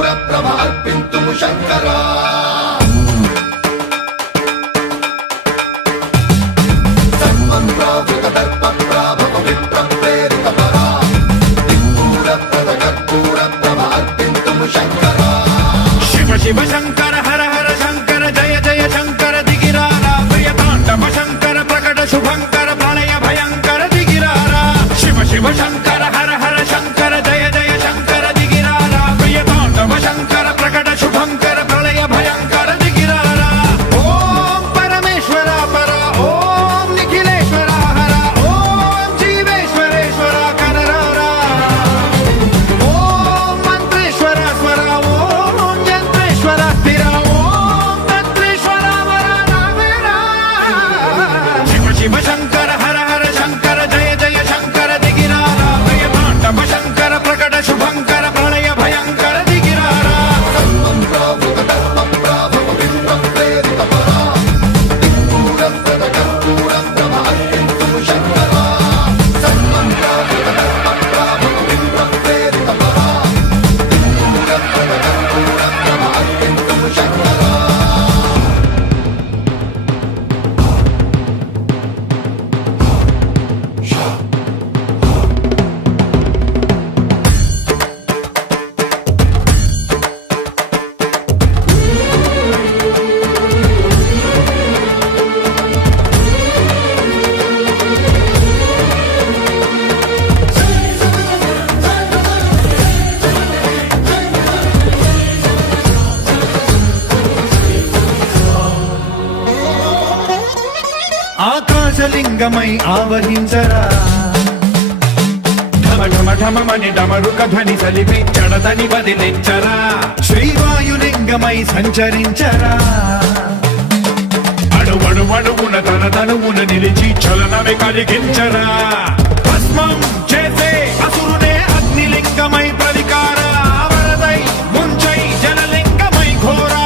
కర్పూర ప్రభ అర్పింతుము శంకరా సర్వం ప్రావృత దర్ప ప్రాభవ విప్ర ప్రేరిత పరా దిక్పూర ప్రద కర్పూర ప్రభ అర్పింతుము శంకరా శివ శివ శంకర హర హర శంకర జయ జయ శంకర దిగిరారా ప్రియతాండవ శంకర ప్రకట శుభంకర ప్రళయ భయంకర దిగిరారా శివ శివ శంకర హర హర శంకర జయ జయ శంకర దిగిరారా ప్రియతాండవ శంకర ప్రకట శుభంకర ప్రళయ భయంకర దిగిరారా ఓం పరమేశ్వర పర ఓం నిఖిలేశ్వర హర ఓం జీవేశ్వరేశ్వర కరరారా ఓం మంత్రేశ్వర స్వర ఓం యంత్రేశ్వర స్థిర ఓం తంత్రేశ్వర వర నావేరా శివ శివ శంకర హర హర శంకర జయ జయ శంకర దిగిరారా ప్రియతాండవ శంకర ప్రకట శుభంకర ప్రళయ భయంకర దిగిరారా సర్వం ప్రావృత దర్ప ప్రాభవ విప్ర ప్రేరిత పరా దిక్పూర ప్రద కర్పూర ప్రభ అర్పింతుము శంకరా సర్వం ప్రావృత దర్ప ప్రాభవ విప్ర ప్రేరిత పరా దిక్పూర ప్రద కర్పూర ప్రభ అర్పింతుము శంకరా ఆకాశలింగమై ఆవహించరా ఢమ ఢమ ఢమమని డమరుక ధ్వని సలిపి చడదని వదిలించరా శ్రీవాయులింగమై సంచరించరా అణువణువున తన తనువున నిలిచి చలనమే కలిగించరా భస్మం చేసే అసురునే అగ్నిలింగమై ప్రతికార వరదై ముంచై జనలింగమై ఘోరా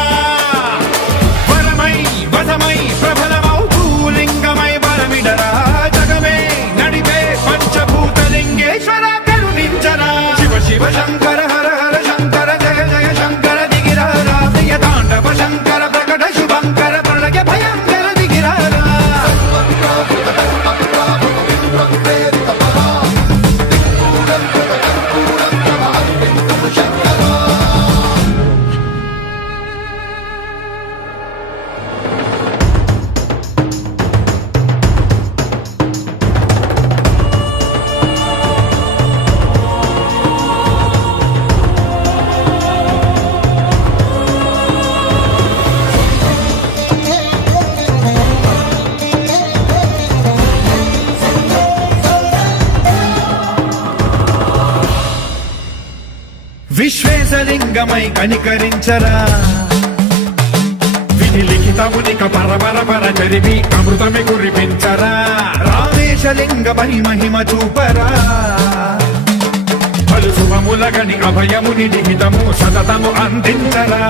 వరమై వసమై ప్రబలమౌ భూలింగమై బలమిడరా జగమే నడిపే పంచభూతలింగేశ్వర కరుణించరా శివ శివ శంకర హర హర శంకర జయ జయ శంకర దిగిరారా ప్రియతాండవ శంకర ప్రకట శుభంకర ప్రళయ భయంకర దిగిరారా సర్వం ప్రావృత దర్ప ప్రాభవ విప్ర ప్రేరిత పరా దిక్పూర ప్రద కర్పూర ప్రభ అర్పింతుము శంకరా విశ్వేశలింగమై కనికరించరా విధి లిఖితమునిక పరపర పర చరివి అమృతమి కురిపించరా రామేశలింగమై మహిమ చూపరా పలు శుభములగని అభయముని లిఖితము సతతము అందించరా